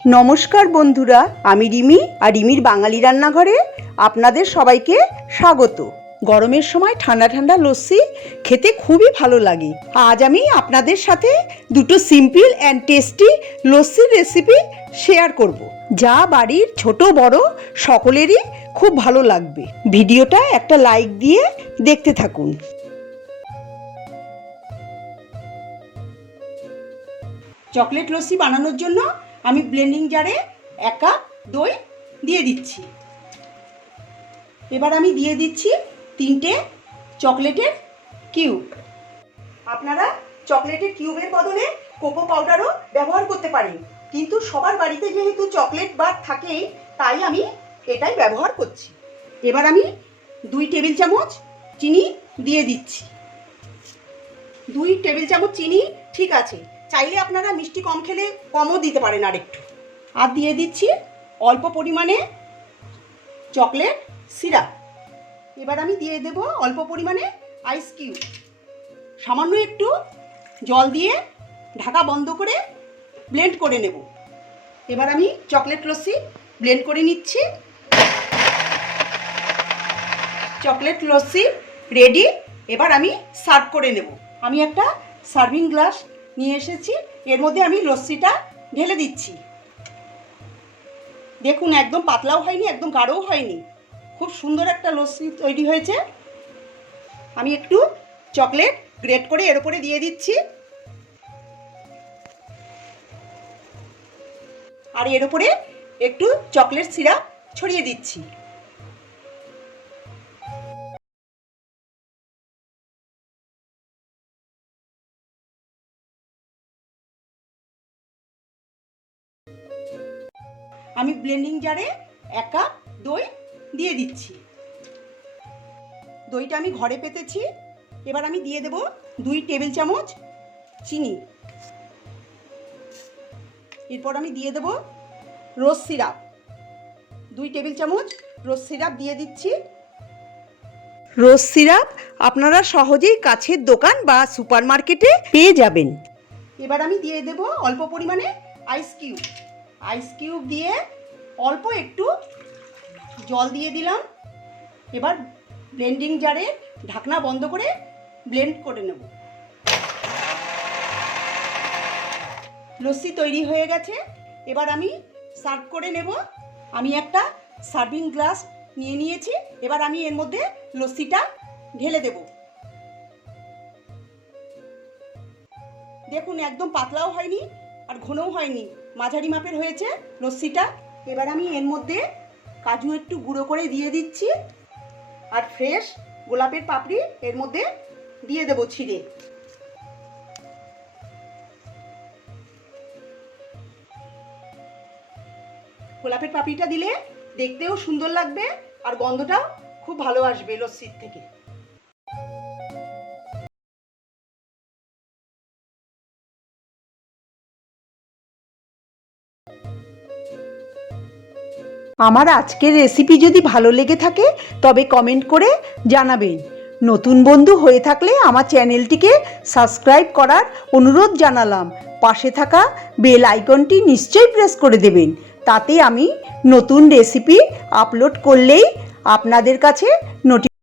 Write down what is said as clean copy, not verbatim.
নমস্কার বন্ধুরা, আমি রিমি আর রিমির বাঙালি রান্নাঘরে আপনাদের সবাইকে স্বাগত। গরমের সময় ঠান্ডা ঠান্ডা লস্যি খেতে খুবই ভালো লাগে। আজ আমি আপনাদের সাথে দুটো সিম্পল অ্যান্ড টেস্টি লস্যির রেসিপি শেয়ার করব, যা বাড়ির ছোট বড় সকলেরই খুব ভালো লাগবে। ভিডিওটা একটা লাইক দিয়ে দেখতে থাকুন। চকলেট লস্যি বানানোর জন্য আমি ব্লেন্ডিং জারে 1 কাপ দই দিয়ে দিচ্ছি। এবার আমি দিয়ে দিচ্ছি 3টে চকলেটের কিউব। আপনারা চকলেটের কিউবের বদলে কোকো পাউডারও ব্যবহার করতে পারেন, কিন্তু সবার বাড়িতে যেহেতু চকলেট বার থাকেই, তাই আমি এটাই ব্যবহার করছি। এবার আমি 2 টেবিল চামচ চিনি দিয়ে দিচ্ছি। 2 টেবিল চামচ চিনি ঠিক আছে, চাইলে আপনারা মিষ্টি কম খেলে কমও দিতে পারেন আরেকটু। আর দিয়ে দিচ্ছি অল্প পরিমাণে চকলেট সিরাপ। এবার আমি দিয়ে দেব অল্প পরিমাণে আইস কিউব। সামান্য একটু জল দিয়ে ঢাকা বন্ধ করে ব্লেন্ড করে নেব। এবার আমি চকলেট লস্যি ব্লেন্ড করে নিচ্ছি। Chocolate lassi ready. এবার আমি সার্ভ করে নেব। আমি একটা সার্ভিং গ্লাস নিয়ে এসেছি, এর মধ্যে আমি লস্যিটা ঢেলে দিচ্ছি। দেখুন, একদম পাতলাও হয়নি, একদম গাঢ়ও হয়নি, খুব সুন্দর একটা লস্যি তৈরি হয়েছে। আমি একটু চকলেট গ্রেট করে এর উপরে দিয়ে দিচ্ছি, আর এর উপরে একটু চকলেট সিরাপ ছড়িয়ে দিচ্ছি। আমি ব্লেন্ডিং জারে 1 কাপ দই দিয়ে দিচ্ছি। দইটা আমি ঘরে পেতেছি। এবার আমি দিয়ে দেব 2 টেবিল চামচ চিনি। এরপর আমি দিয়ে দেব রোজ সিরাপ। 2 টেবিল চামচ রোজ সিরাপ দিয়ে দিচ্ছি। রোজ সিরাপ আপনারা সহজেই কাছের দোকান বা সুপার মার্কেটে পেয়ে যাবেন। এবার আমি দিয়ে দেব অল্প পরিমাণে আইস কিউব। আইস কিউব দিয়ে অল্প একটু জল দিয়ে দিলাম। এবার ব্লেন্ডিং জারে ঢাকনা বন্ধ করে ব্লেন্ড করে নেব। লস্যি তৈরি হয়ে গেছে। এবার আমি সার্ভ করে নেব। আমি একটা সার্ভিং গ্লাস নিয়ে নিয়েছি। এবার আমি এর মধ্যে লস্যিটা ঢেলে দেব। দেখুন, একদম পাতলাও হয়নি আর ঘনও হয়নি, মাঝারি মাপের হয়েছে লস্যিটা। এবার আমি এর মধ্যে কাজু একটু গুঁড়ো করে দিয়ে দিচ্ছি, আর ফ্রেশ গোলাপের পাপড়ি এর মধ্যে দিয়ে দেবো ছিঁড়ে। গোলাপের পাপড়িটা দিলে দেখতেও সুন্দর লাগবে, আর গন্ধটাও খুব ভালো আসবে লস্যির থেকে। আমার আজকের রেসিপি যদি ভালো লেগে থাকে তবে কমেন্ট করে জানাবেন। নতুন বন্ধু হয়ে থাকলে আমার চ্যানেলটিকে সাবস্ক্রাইব করার অনুরোধ জানালাম। পাশে থাকা বেল আইকনটি নিশ্চয়ই প্রেস করে দেবেন, তাতে আমি নতুন রেসিপি আপলোড করলেই আপনাদের কাছে নোটিফিকেশন